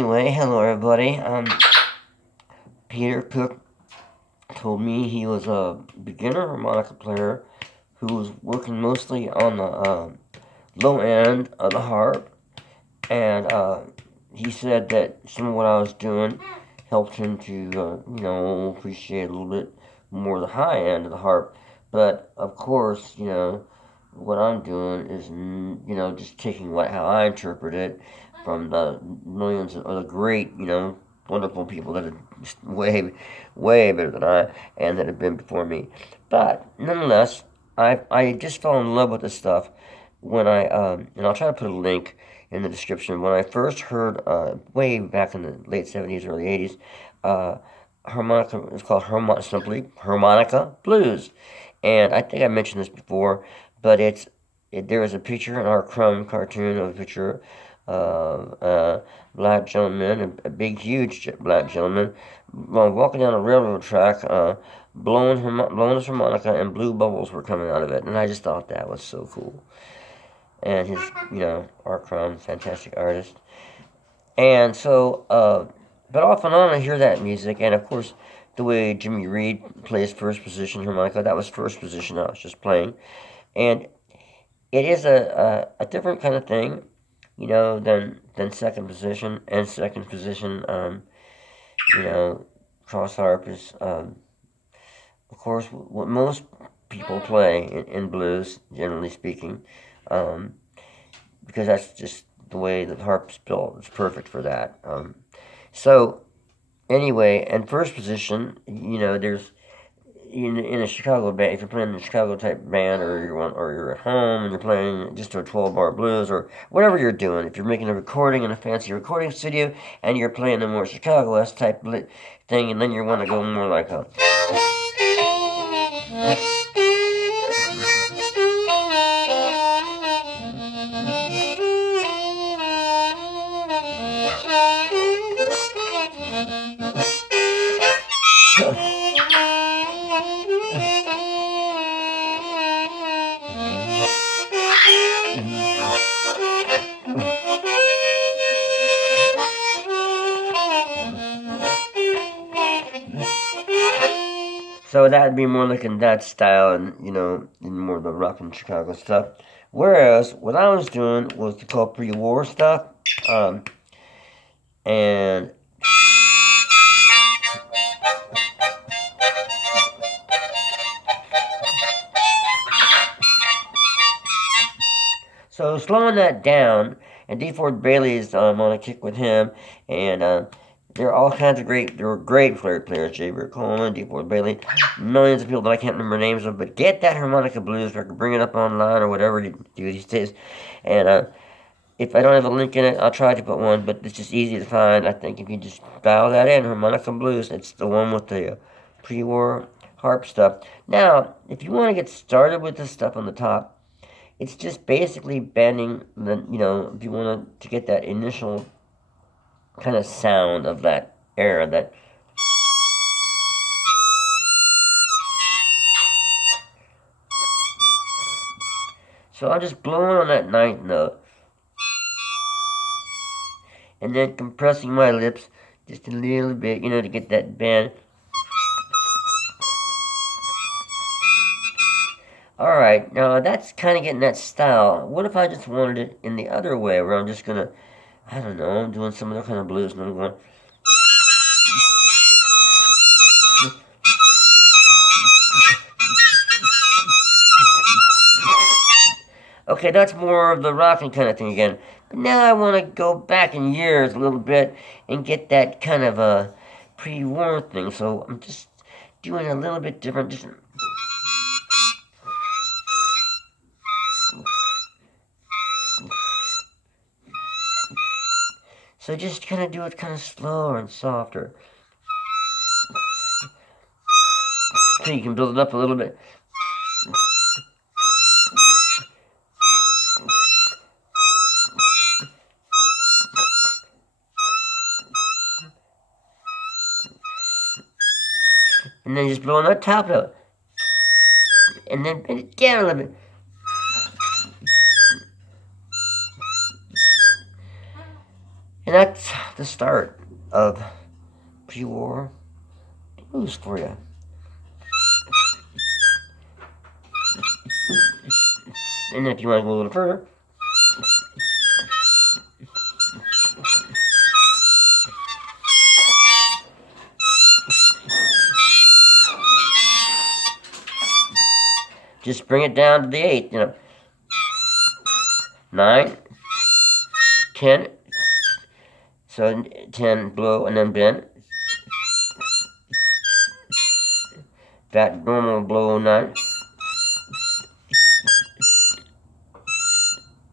anyway, hello everybody. Peter Cook told me he was a beginner harmonica player who was working mostly on the low end of the harp, and he said that some of what I was doing helped him to, appreciate a little bit more the high end of the harp. But of course, what I'm doing is, just taking how I interpret it from the millions of other great, wonderful people that are just way, way better than I and that have been before me. But nonetheless, I just fell in love with this stuff when and I'll try to put a link in the description. When I first heard, way back in the late 70s, early 80s, harmonica, it's called simply Harmonica Blues. And I think I mentioned this before, but there was a picture in our Crumb cartoon of a picture of a black gentleman, a big, huge black gentleman, walking down a railroad track, blowing his harmonica, and blue bubbles were coming out of it. And I just thought that was so cool. And his, our Crumb, fantastic artist. And so, but off and on I hear that music, and of course, the way Jimmy Reed plays first position harmonica, that was first position I was just playing. And it is a different kind of thing, than second position. And second position, cross harp is, of course, what most people play in blues, generally speaking, because that's just the way the harp's built. It's perfect for that. So, anyway, in first position, there's in a Chicago band. If you're playing in a Chicago type band, or you're at home and you're playing just a 12-bar blues or whatever you're doing. If you're making a recording in a fancy recording studio and you're playing a more Chicago-esque type thing, and then you want to go more like a so that'd be more like in that style, and in more of the rock and Chicago stuff. Whereas what I was doing was called pre-war stuff, and so slowing that down, and D. Ford Bailey's on a kick with him, and there are all kinds of there were great players, J. Bear Coleman, D. Ford Bailey, millions of people that I can't remember names of, but get that Harmonica Blues record, bring it up online or whatever you do these days, and if I don't have a link in it, I'll try to put one, but it's just easy to find. I think if you just dial that in, Harmonica Blues, it's the one with the pre-war harp stuff. Now, if you want to get started with this stuff on the top, it's just basically bending if you want to get that initial kind of sound of that era, that so I'm just blowing on that ninth note and then compressing my lips just a little bit, to get that bend. Alright, now that's kind of getting that style. What if I just wanted it in the other way, where I'm just gonna, I don't know, I'm doing some other kind of blues and I'm going. Okay, that's more of the rocking kind of thing again. But now I want to go back in years a little bit and get that kind of a pre-war thing. So I'm just doing a little bit different. So just kind of do it kind of slower and softer. So you can build it up a little bit. And then just blow on the top of it. And then bend it down a little bit. And that's the start of pre-war blues for you. And if you want to go a little further, just bring it down to the 8, 9, 10, so 10 blow and then bend. That normal blow 9.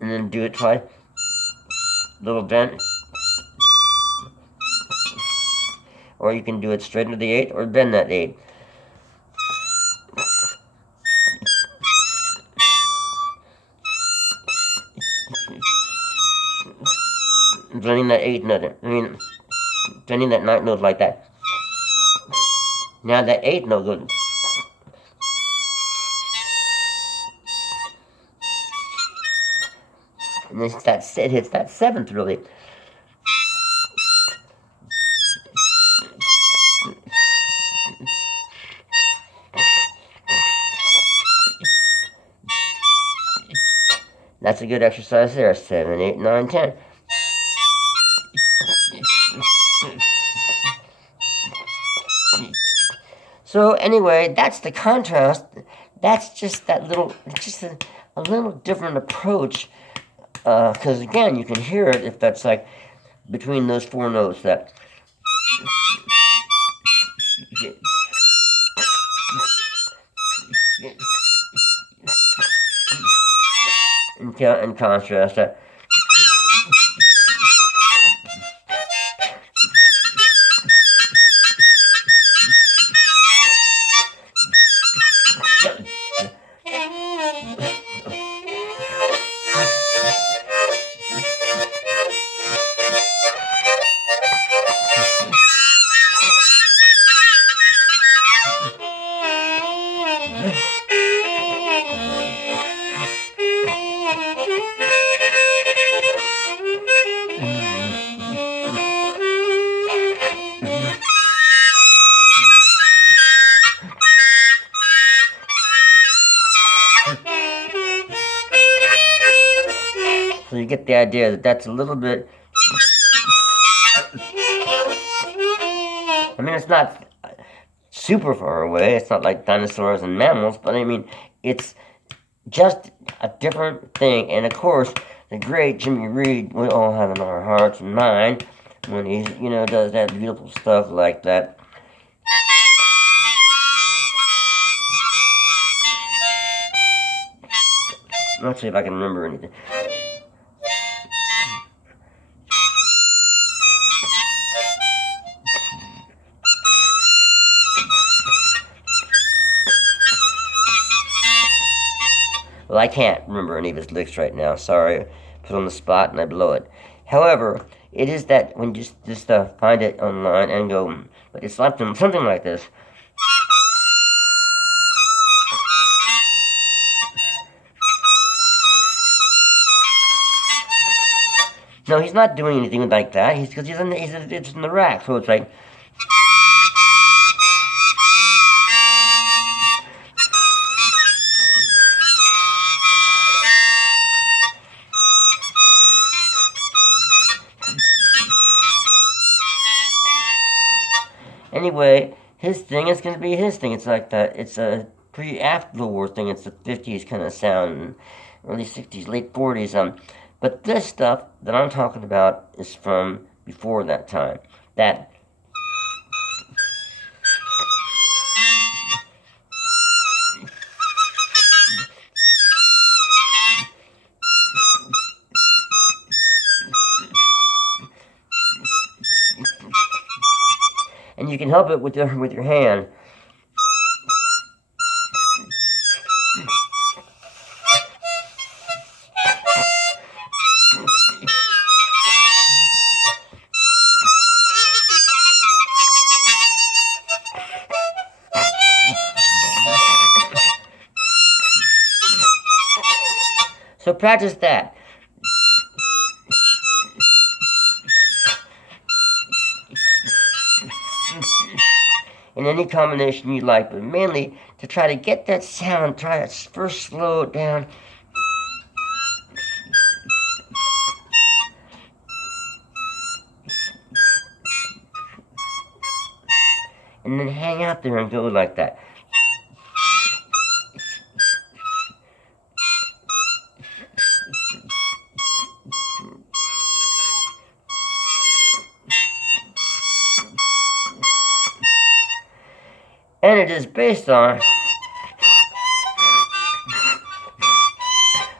And then do it twice. Little bend. Or you can do it straight into the 8 or bend that 8. Blending that 8 note, blending that 9 note like that. Now that 8 note goes. And it hits that 7th really. That's a good exercise there. 7, 8, 9, 10. So anyway, that's the contrast. That's just that little, just a little different approach. Because again, you can hear it if that's like between those 4 notes that. In contrast, that. So you get the idea that that's a little bit. I mean, it's not super far away. It's not like dinosaurs and mammals, but I mean, it's just a different thing. And of course, the great Jimmy Reed, we all have in our hearts and mind when he, does that beautiful stuff like that. Let's see if I can remember anything. Well, I can't remember any of his licks right now. Sorry, put on the spot and I blow it. However, it is that when you just find it online and go, but it's like something like this. No, he's not doing anything like that. Because it's in the rack, so it's like. Anyway, his thing is going to be his thing. It's like that. It's a after the war thing. It's the 50s kind of sound, early 60s, late 40s. But this stuff that I'm talking about is from before that time. That. And you can help it with your hand. So practice that. in any combination you like, but mainly to try to get that sound, try to first slow it down. And then hang out there and go like that. And it is based on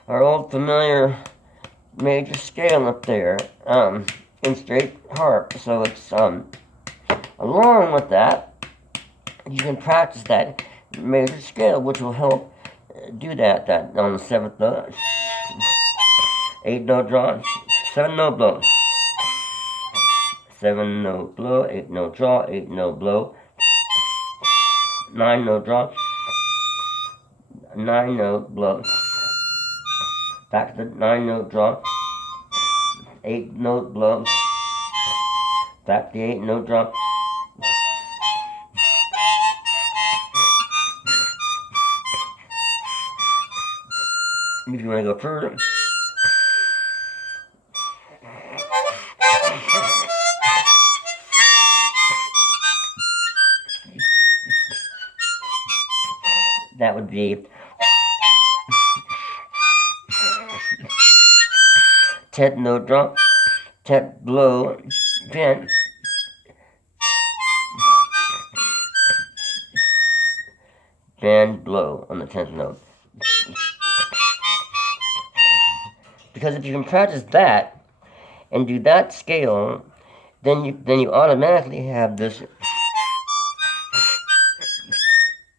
our old familiar major scale up there in straight harp. So it's along with that, you can practice that major scale, which will help do that on the 7th note, 8 note draw, 7 note blow, 7 note blow, 8 note draw, 8 note blow, 9 note draw, 9 note blow, back to the 9 note draw, 8 note blow, back to the 8 note draw. If you want to go further, that would be 10th note drop, 10th blow, bend, bend, blow on the 10th note. Because if you can practice that and do that scale, then you automatically have this.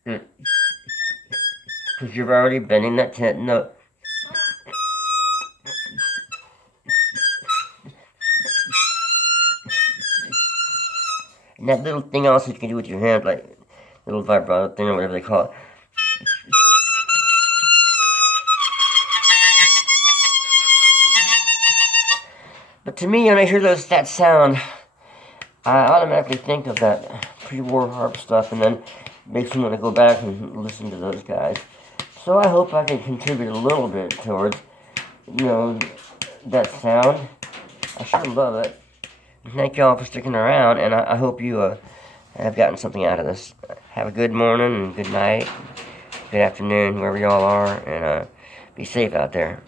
Because you're already bending that 10th note. And that little thing also you can do with your hand, like little vibrato thing or whatever they call it. But to me, when I hear that sound, I automatically think of that pre-war harp stuff, and then makes me want to go back and listen to those guys. So I hope I can contribute a little bit towards, that sound. I sure love it. Thank y'all for sticking around, and I hope you have gotten something out of this. Have a good morning, and good night, good afternoon, wherever y'all are, and be safe out there.